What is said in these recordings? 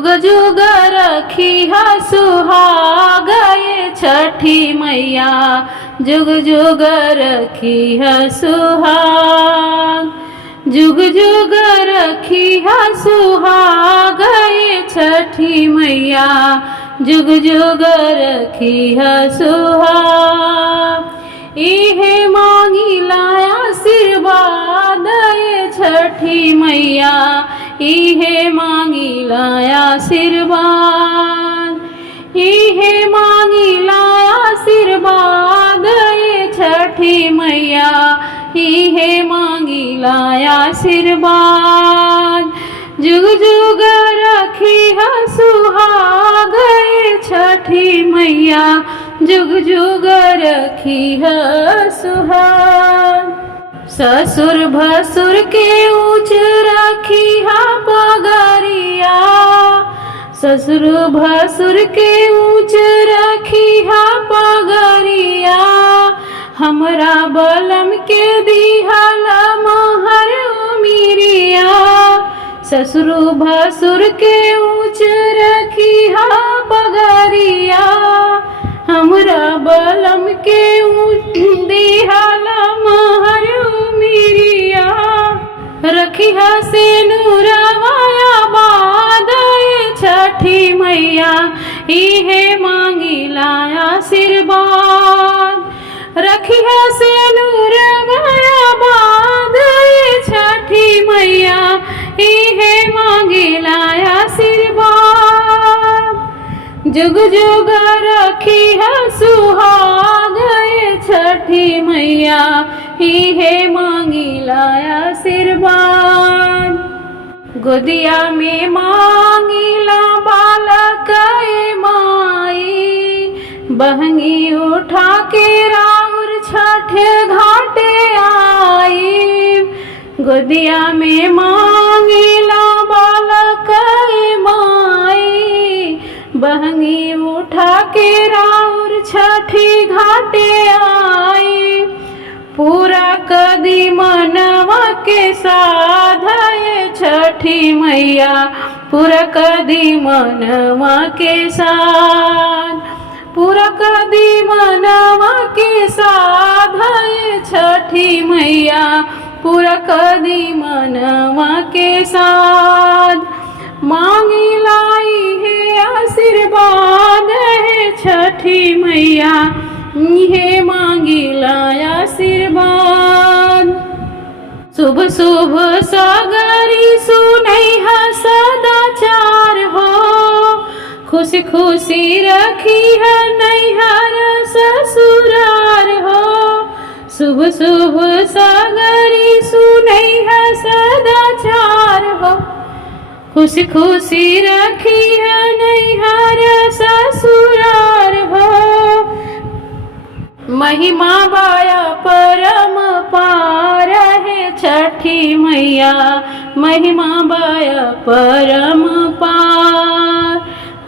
जुग जुग रखी है सुहाग ये छठी मैया, जुग जुग रखी है सुहाग। जुग जुग रखी है सुहाग ये छठी मैया, जुग जुग रखी है सुहाग। इहे मांगी लाया आशीर्वाद ये छठी मैया, इहे मांगी लाया आशीर्वाद। इहे मांगी लाया आशीर्वाद ये छठी मैया, इहे मांगी लाया आशीर्वाद। जुग जुग रखी है सुहाग ये छठी मैया, जुग जुग रखी है सुहाग। ससुर भसुर के ऊंच रखी है पगरिया, ससुर भसुर के ऊंच रखी है पगरिया। हमरा बलम के दिहल महर उमिरिया, ससुर भसुर के ऊंच रखी है पगरिया। हमरा बलम के ऊंच दिहल महर उमिरिया, रखी है से नूरवाया बाद ये छठी मैया, इहे मांगी लाया आशीर्वाद। रखी है से नूरवाया बाद ये छठी मैया, इहे मांगी लाया आशीर्वाद। जुग जुग रखी है सुहाग ये छठी मैया, इहे मांगी लाया आशीर्वाद। गोदिया में मांगीला बालक ए माई, बहंगी उठा के राउर छठ घाटे आई। गोदिया में मांगीला बालक ए माई, बहंगी उठा के राउर छठी घाटे आई। पूरा कदी मनवा के साध ये छठी मैया, पूरा कदी मनवा के साध। पूरा कदी मनवा के साध ये छठी मैया, पूरा कदी मनवा के साध। मांगी लाई है आशीर्वाद है छठी मैया, इहे मांगी लाया आशीर्वाद। शुभ शुभ सागरी सुनैहा सदाचार हो, खुशी खुशी रखी है नैहर ससुरार हो। शुभ शुभ सागरी सुनैहा सदाचार हो, खुशी खुशी रखी है नैहर ससुरार हो। महिमा बाया परम पार है छठी मैया, महिमा बाया परम पार।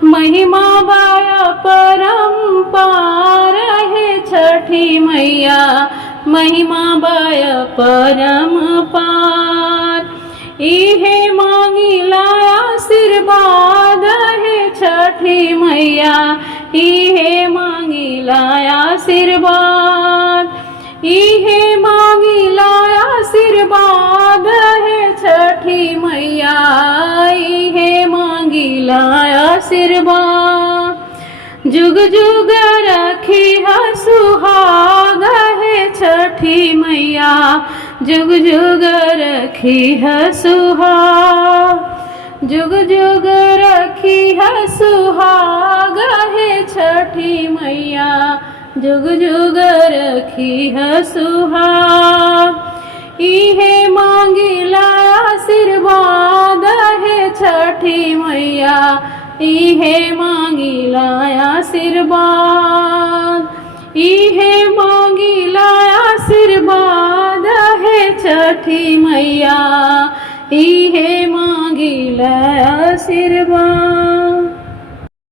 महिमा बाया परम पार है छठी मैया, महिमा बाया परम पार। इहे मांगी लाया आशीर्वाद है छठी मैया, इहे मांगी लाया आशीर्वाद। इहे मांगी लाया आशीर्वाद है छठी मैया, इहे मांगी लाया आशीर्वाद। जुग जुग रखी है सुहाग है छठी मैया, जुग जुग रखी है सुहाग। जुग जुग रखी है सुहाग है छठी मैया, जुग जुग रखी है सुहाग। इहे मांगी लाया आशीर्वाद है छठी मैया, इहे मांगी लाया आशीर्वाद। इहे मांगी लाया आशीर्वाद है छठी मैया, इहे मांगी लाया आशीर्वाद।